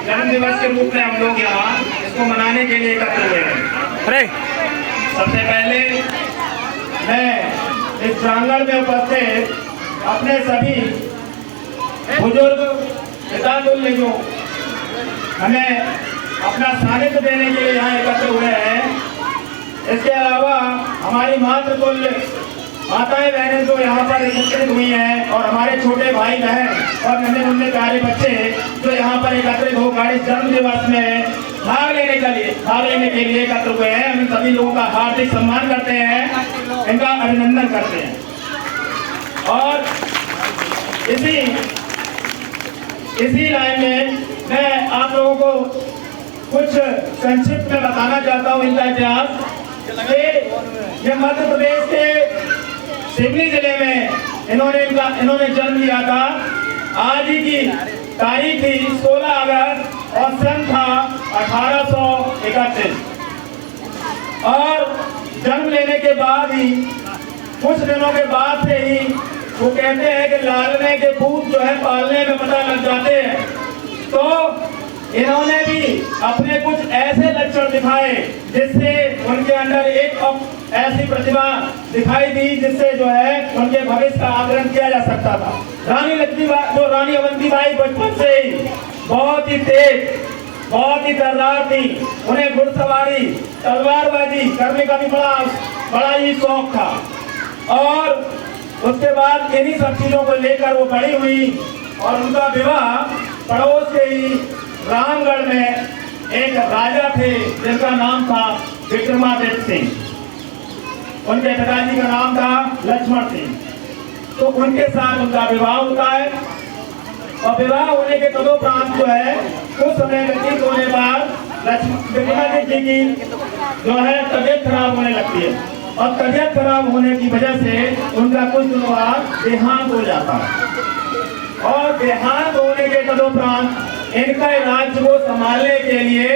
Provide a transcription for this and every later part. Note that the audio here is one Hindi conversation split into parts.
जन्म दिवस के रूप में हम लोग यहाँ इसको मनाने के लिए एकत्र हुए हैं। सबसे पहले मैं इस प्रांगण में उपस्थित अपने सभी बुजुर्ग पिता तुल्य जो हमें अपना सानिध्य देने के लिए यहाँ एकत्र हुए हैं, इसके अलावा हमारी मातृतुल्य माताएं बहनें जो यहाँ पर एकत्रित हुई हैं और हमारे छोटे भाई बहन और नन्हे मुन्ने प्यारे बच्चे जो यहाँ पर एकत्रित होकर इस जन्म दिवस में भाग लेने के लिए एकत्र हुए हैं, हम सभी लोगों का हार्दिक सम्मान करते हैं, इनका अभिनंदन करते हैं। और इसी लाइन में मैं आप लोगों को कुछ संक्षिप्त में बताना चाहता हूँ इनका इतिहास। ये मध्य प्रदेश के सिवनी जिले में इन्होंने जन्म लिया था। आज ही की तारीख थी 16 अगस्त और सन था 1831। और जन्म लेने के बाद ही कुछ दिनों के बाद से ही वो कहते हैं कि लालने के भूत जो है पालने में पता लग जाते हैं। तो इन्होंने भी अपने कुछ ऐसे लक्षण दिखाए जिससे उनके अंदर एक ऐसी प्रतिभा दिखाई दी जिससे जो है उनके भविष्य का आकलन किया जा सकता था। रानी अवंतीबाई बचपन से ही बहुत ही तेज, बहुत ही तर्रार थी। उन्हें घुड़सवारी, तलवारबाजी करने का भी बड़ा ही शौक था। और उसके बाद इन्हीं सब चीजों को लेकर वो बड़ी हुई और उनका विवाह पड़ोस के ही रामगढ़ में एक राजा थे जिनका नाम था विक्रमादित्य सिंह। उनके पिताजी का नाम था लक्ष्मण सिंह। तो उनके साथ उनका विवाह होता है और विवाह होने के तदोपरांत जो है कुछ समय व्यतीत होने बाद विक्रमादित्य जी की जो है तबीयत खराब होने लगती है और तबीयत खराब होने की वजह से उनका कुछ दिनों बाद देहांत हो जाता है। और देहांत होने के तदोपरांत इनका राज्य को संभालने के लिए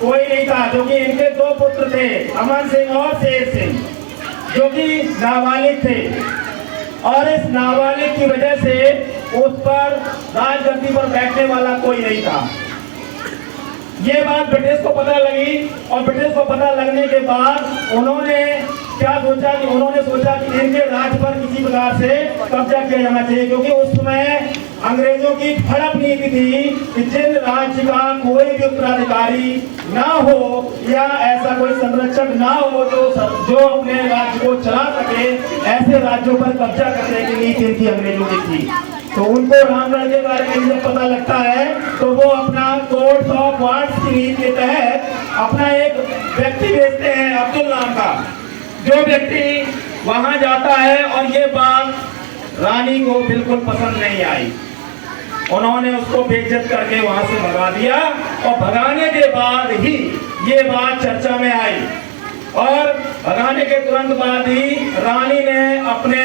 कोई नहीं था, क्योंकि इनके दो पुत्र थे, अमर सिंह और शेर सिंह, जो कि नाबालिग थे। और इस नाबालिग की वजह से उस पर राजगद्दी पर बैठने वाला कोई नहीं था। ये बात ब्रिटिश को पता लगी और ब्रिटिश को पता लगने के बाद उन्होंने सोचा कि इनके राज्य पर किसी प्रकार से कब्जा किया जाना चाहिए, क्योंकि उस समय अंग्रेजों की हड़प नीति थी कि जिन राज्य का कोई भी उत्तराधिकारी ना हो या ऐसा कोई संरक्षक ना हो जो अपने राज्य को चला सके, ऐसे राज्यों पर कब्जा करने की नीति इनकी अंग्रेजों की थी। तो उनको रामगढ़ के बारे में जब पता लगता है तो वो अपना कोर्ट ऑफ वार्ड्स की नीति के तहत अपना एक व्यक्ति भेजते हैं, अब्दुल नाम का, जो व्यक्ति वहां जाता है। और ये बात रानी को बिल्कुल पसंद नहीं आई। उन्होंने उसको बेइज्जत करके वहां से भगा दिया और भगाने के बाद ही ये बात चर्चा में आई। और भगाने के तुरंत बाद ही रानी ने अपने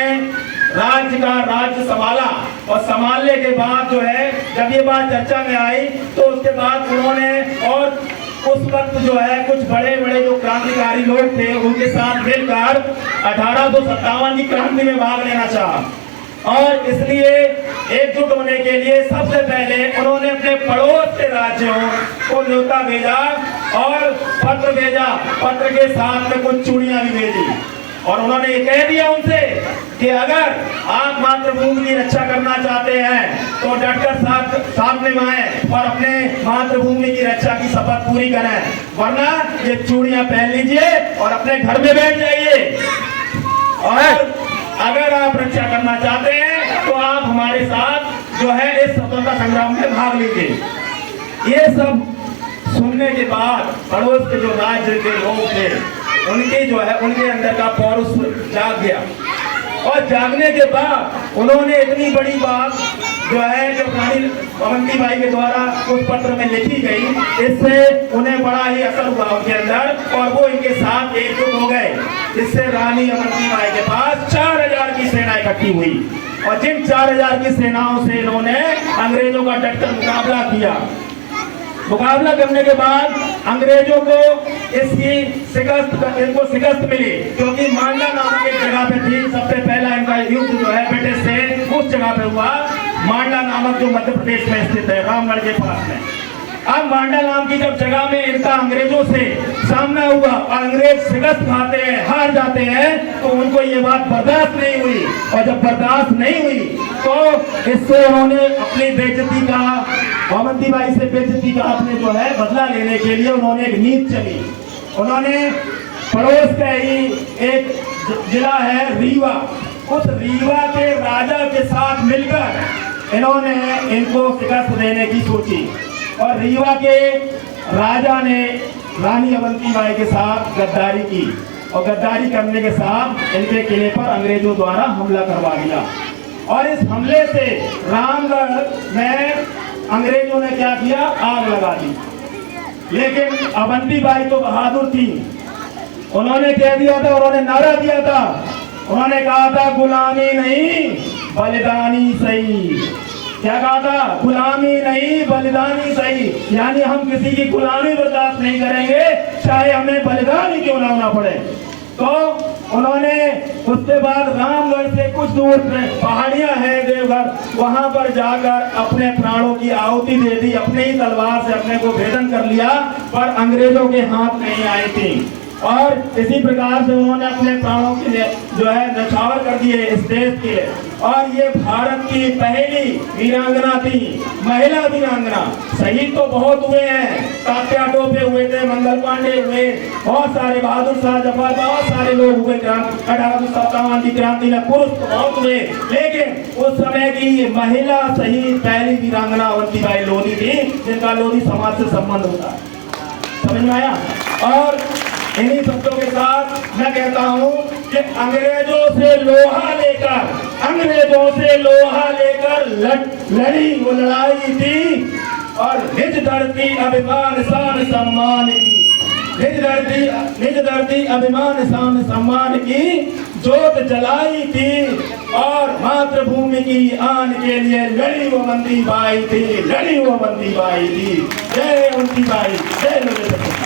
राज्य संभाला और संभालने के बाद जो है जब ये बात चर्चा में आई तो उसके बाद उन्होंने और उस वक्त जो है कुछ बड़े बड़े जो क्रांतिकारी लोग थे उनके साथ मिलकर 1857 की क्रांति में भाग लेना चाहा। और इसलिए एकजुट होने के लिए सबसे पहले उन्होंने अपने पड़ोस के राज्यों को न्योता भेजा और पत्र भेजा। पत्र के साथ में कुछ चूड़ियां भी भेजी और उन्होंने ये कह दिया उनसे कि अगर आप मातृभूमि की रक्षा करना चाहते हैं तो डटकर साथ में आए और अपने मातृभूमि की रक्षा की शपथ पूरी करें, वरना ये चूड़ियां पहन लीजिए और अपने घर में बैठ जाइए। और अगर आप रक्षा करना चाहते हैं तो आप हमारे साथ जो है इस स्वतंत्रता संग्राम में भाग लीजिए। ये सब सुनने के बाद पड़ोस के जो राज्य के लोग थे उनके अंदर का पौरुष जाग गया। और जागने के बाद उन्होंने इतनी बड़ी बात जो रानी अवंतीबाई के द्वारा उस पत्र में लिखी गई, इससे उन्हें बड़ा ही असर हुआ उनके अंदर और वो इनके साथ एकजुट हो गए। इससे रानी अवंतीबाई के पास 4000 की सेना इकट्ठी हुई और जिन 4000 की सेनाओं से इन्होंने अंग्रेजों का डटकर मुकाबला किया। मुकाबला करने के बाद अंग्रेजों को इनको शिकस्त मिली, क्योंकि मांडा नामक एक जगह पे थी। सबसे पहला इनका युद्ध जो है ब्रिटिश से उस जगह पे हुआ, मांडा नामक जो मध्य प्रदेश में स्थित है, रामगढ़ के पास में। अब मांडा नाम की जब जगह में इनका अंग्रेजों से सामना हुआ और अंग्रेज शिकस्त खाते हैं, हार जाते हैं, तो उनको ये बात बर्दाश्त नहीं हुई। और जब बर्दाश्त नहीं हुई तो इससे उन्होंने अपनी बेइज्जती का, मोहम्मदी बाई से बेइज्जती का अपने जो है बदला लेने के लिए उन्होंने एक नीति चली। उन्होंने पड़ोस का ही एक जिला है रीवा, उस रीवा के राजा के साथ मिलकर इन्होंने इनको शिकस्त देने की सोची और रीवा के राजा ने रानी अवंती बाई के साथ गद्दारी की और गद्दारी करने के साथ इनके किले पर अंग्रेजों द्वारा हमला करवा दिया। और इस हमले से रामगढ़ में अंग्रेजों ने क्या किया, आग लगा दी। लेकिन अवंती बाई तो बहादुर थी, उन्होंने कह दिया था, उन्होंने नारा दिया था, उन्होंने कहा था गुलामी नहीं बलिदानी सही। क्या कहा था, गुलामी नहीं बलिदानी सही, यानी हम किसी की गुलामी बर्दाश्त नहीं करेंगे, चाहे हमें बलिदान ही क्यों ना होना पड़े। तो उन्होंने उसके बाद रामगढ़ से कुछ दूर पहाड़ियां हैं देवघर, वहां पर जाकर अपने प्राणों की आहुति दे दी, अपने ही तलवार से अपने को भेदन कर लिया, पर अंग्रेजों के हाथ नहीं आई थी। और इसी प्रकार से उन्होंने अपने प्राणों के लिए जो है न्यौछावर कर दिए इस देश के लिए। और ये भारत की पहली वीरांगना थी, महिला वीरांगना। शहीद तो बहुत हुए हैं, तात्या टोपे हुए थे, मंगल पांडे हुए, बहुत सारे, बहादुर शाह जफर, बहुत सारे लोग हुए 1857 की क्रांति में, पुरुष तो बहुत हुए, लेकिन उस समय की महिला शहीद पहली वीरांगना अवंती बाई लोधी थी, जिनका लोधी समाज से संबंध होता है। समझ में आया। और इन्हीं शब्दों के साथ मैं कहता हूँ कि अंग्रेजों से लोहा लेकर लड़ी वो लड़ाई थी और निज धरती अभिमान शान सम्मान की, निज धरती अभिमान शान सम्मान की जोत जलाई थी और मातृभूमि की आन के लिए लड़ी वो अवंती बाई थी, लड़ी वो अवंती बाई थी। जय अवंती बाई, जय लोग।